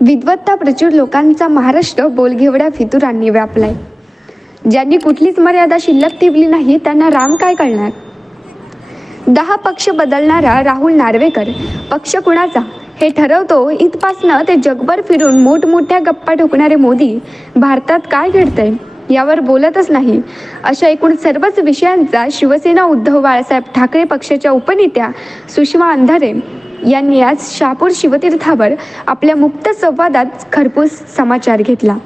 विद्वत्ता प्रचूर लोकांचा महाराष्ट्र बोलघेवड्या फितुरांनी व्यापलाय. ज्यांनी कुठलीच मर्यादा शिल्लक ठेवली नाही त्यांना राम काय कळणार दहा पक्ष बदलणारा राहुल नार्वेकर पक्ष कुणाचा? हे ठरवतो इथपासनं ते जगभर फिरून मोठमोठ्या गप्पा ठोकणारे मोदी भारतात काय घडतंय? यावर बोलतच नाही. अशा एकूण सर्वच विषयांचा शिवसेना उद्धव बाळासाहेब ठाकरे पक्षाच्या उपनेत्या सुषमा अंधारे यांनी आज शहापूर शिवतीर्थावर आपल्या मुक्त संवादात खरपूस समाचार घेतला.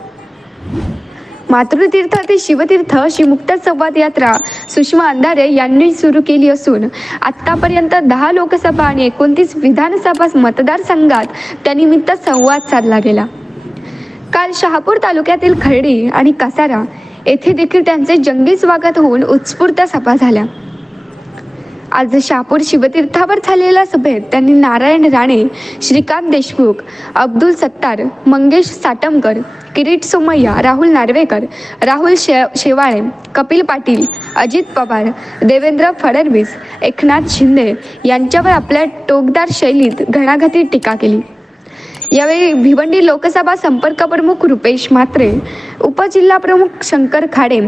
मातृतीर्थ ते शिवतीर्थ अशी मुक्त संवाद यात्रा सुषमा अंधारे यांनी सुरू केली असून आत्तापर्यंत दहा लोकसभा आणि एकोणतीस विधानसभा मतदारसंघात त्यानिमित्त संवाद साधला गेला. काल शहापूर तालुक्यातील खर्डी आणि कसारा येथे देखील त्यांचे जंगी स्वागत होऊन उत्स्फूर्त सभा झाल्या. आज शहापूर शिवतीर्थावर झालेल्या सभेत त्यांनी नारायण राणे श्रीकांत देशमुख अब्दुल सत्तार मंगेश साटमकर किरीट सोमय्या राहुल नार्वेकर राहुल शे शेवाळे कपिल पाटील अजित पवार देवेंद्र फडणवीस एकनाथ शिंदे यांच्यावर आपल्या टोकदार शैलीत घणाघाती टीका केली. यावेळी भिवंडी लोकसभा संपर्क प्रमुख रुपेश म्हात्रे उपजिल्हा प्रमुख शंकर खाडे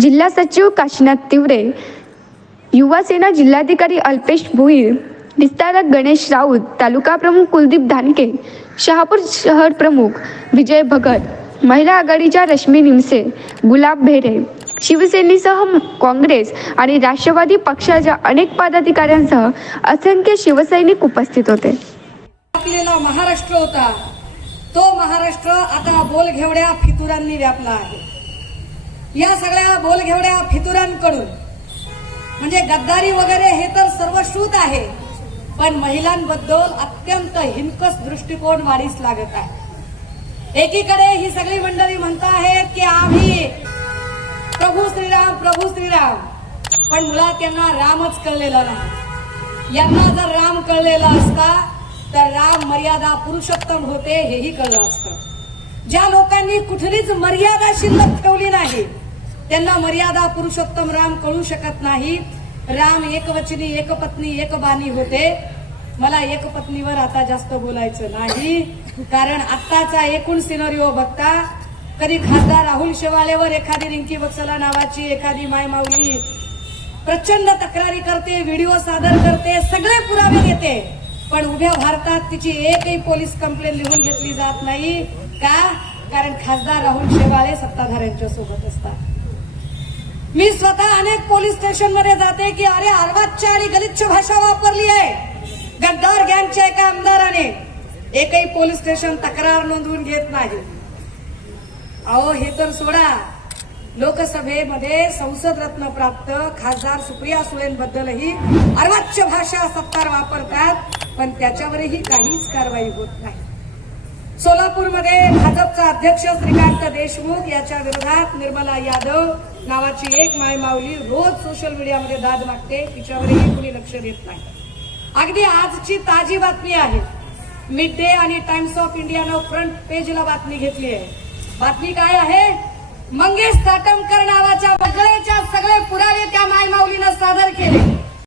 जिल्हा सचिव काशीनाथ तिवरे युवासेना जिल्हाधिकारी अल्पेश भोईर विस्तारक गणेश राऊत तालुका प्रमुख कुलदीप धानके शहापूर शहर प्रमुख विजय भगत महिला आघाडीच्या रश्मी निमसे गुलाब भेरे शिवसेनेसह काँग्रेस आणि राष्ट्रवादी पक्षाच्या अनेक पदाधिकाऱ्यांसह असंख्य शिवसैनिक उपस्थित होते. आपलेला महाराष्ट्र होता. तो महाराष्ट्र आता बोलघेवड्या फितुरांनी व्यापला आहे. या सगळ्या बोलघेवड्या फितुरांकडून म्हणजे गद्दारी वगैरे हे तर सर्व श्रुत आहे. पण महिलांबद्दल अत्यंत हिंकस दृष्टिकोन वाढीस लागत आहे. एकीकडे ही सगळी मंडळी म्हणत आहेत की आम्ही प्रभू श्रीराम प्रभू श्रीराम. पण मुळात यांना रामच कळलेला नाही. यांना जर राम कळलेला असता तर राम मर्यादा पुरुषोत्तम होते हेही कळलं असतं. ज्या लोकांनी कुठलीच मर्यादा शिल्लक ठेवली नाही त्यांना मर्यादा पुरुषोत्तम राम कळू शकत नाही. राम एकवचनी एकपत्नी एकबानी होते. मला एक पत्नीवर आता जास्त बोलायचं नाही. कारण आत्ताचा एकूण सिनरिओ बघता कधी खासदार राहुल शेवाळेवर एखादी रिंकी बक्सला नावाची एखादी मायमाऊली प्रचंड तक्रारी करते व्हिडिओ सादर करते सगळे पुरावे देते. पण उभ्या भारतात तिची एकही पोलीस कंप्लेंट लिहून घेतली जात नाही. का? कारण खासदार राहुल शेवाळे सत्ताधाऱ्यांच्या सोबत असतात. मी स्वतः अनेक पोलीस स्टेशनमध्ये जाते की अरे अर्वाच्य आणि गलिच्छ भाषा वापरली आहे. गद्दार गँगच्या एका आमदाराने एकही पोलीस स्टेशन तक्रार नोंदवून घेत नाही. अहो हे तर सोडा. लोकसभेमध्ये संसद रत्न प्राप्त खासदार सुप्रिया सुळेंबद्दलही अर्वाच्य भाषा सत्तार वापरतात पण त्याच्यावरही काहीच कारवाई होत नाही. सोलापूरमध्ये भाजपचा अध्यक्ष श्रीकांत देशमुख याच्या विरोधात निर्मला यादव नावाची एक मायमाऊली रोज सोशल मीडियामध्ये दाद मागते. तिच्यावरही कुणी लक्ष देत नाही. अगदी आजची ताजी बातमी आहे. मिड डे आणि टाइम्स ऑफ इंडियानं फ्रंट पेजला बातमी घेतली आहे. बातमी काय आहे? मंगेश ताटमकर नावाच्या सगळेच्या सगळे पुरावे त्या मायमाऊलीनं सादर केले.